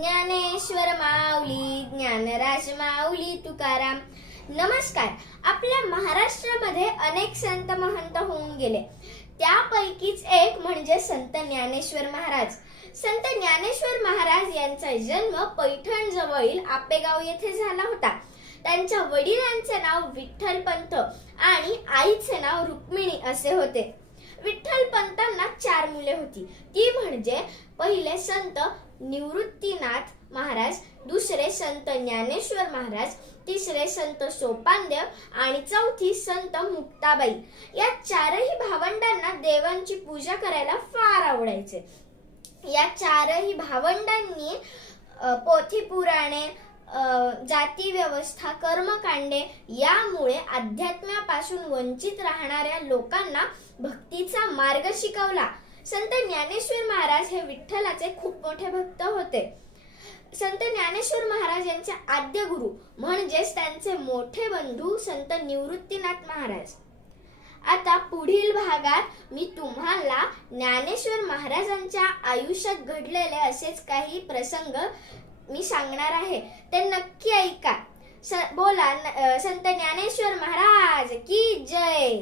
ज्ञानेश्वर माऊली ज्ञानराज माऊली तुकाराम. नमस्कार. आपल्या महाराष्ट्रामध्ये अनेक संत महंत होऊन गेले. त्यापैकीच एक म्हणजे संत ज्ञानेश्वर महाराज. संत ज्ञानेश्वर महाराज यांचा जन्म पैठण जवळील आपेगाव येथे झाला होता. त्यांच्या वडिलांचे नाव विठ्ठल पंत आणि आईचे नाव रुक्मिणी असे होते. विठ्ठल पंतांना चार मुले होती. ती म्हणजे पहिले संत निवृत्तीनाथ महाराज दुसरे संत ज्ञानेश्वर महाराज तिसरे संत सोपानदेव आणि चौथी संत मुक्ताबाई. या चारही भावंडांना देवांची पूजा करायला फार आवडायचे. या चारही भावंडांनी पोथी पुराणे जाती व्यवस्था कर्मकांडे यामुळे अध्यात्मापासून वंचित राहणाऱ्या लोकांना भक्तीचा मार्ग शिकवला. संत ज्ञानेश्वर महाराज हे विठ्ठलाचे खूप मोठे भक्त होते. संत ज्ञानेश्वर महाराज यांचे आद्य गुरु म्हणजेच त्यांचे मोठे बंधू संत निवृत्तीनाथ महाराज. आता पुढील भागात मी तुम्हाला ज्ञानेश्वर महाराजांच्या आयुष्यात घडलेले असेच काही प्रसंग मी सांगणार आहे. ते नक्की ऐका. स- बोला न- संत ज्ञानेश्वर महाराज की जय?